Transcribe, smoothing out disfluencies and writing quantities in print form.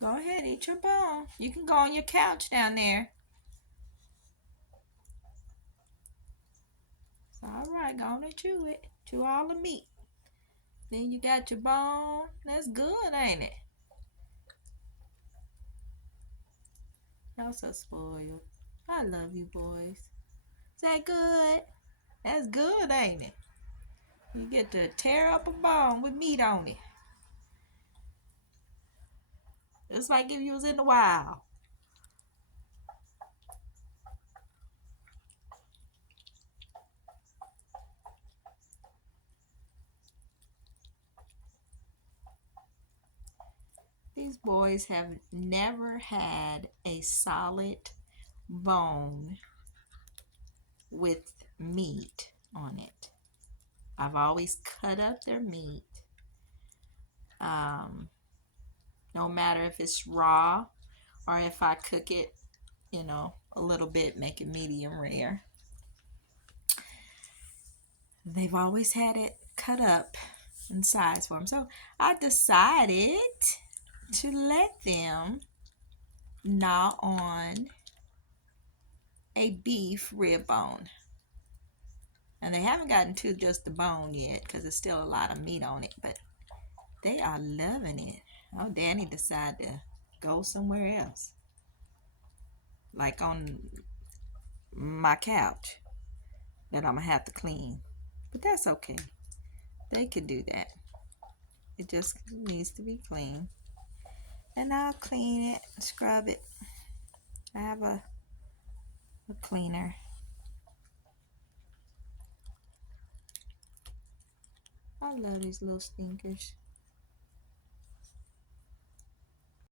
Go ahead, eat your bone. You can go on your couch down there. All right, go on and chew it. Chew all the meat. Then you got your bone. That's good, ain't it? Y'all so spoiled. I love you boys. Is that good? That's good, ain't it? You get to tear up a bone with meat on it. It's like if you was in the wild. These boys have never had a solid bone with meat on it. I've always cut up their meat. Um, no matter if it's raw or if I cook it, a little bit, make it medium rare. They've always had it cut up in size for them. So I decided to let them gnaw on a beef rib bone. And they haven't gotten to just the bone yet because there's still a lot of meat on it, but they are loving it. Oh, Danny decided to go somewhere else, like on my couch that I'm going to have to clean. But that's okay. They could do that. It just needs to be clean. And I'll clean it, scrub it. I have a cleaner. I love these little stinkers.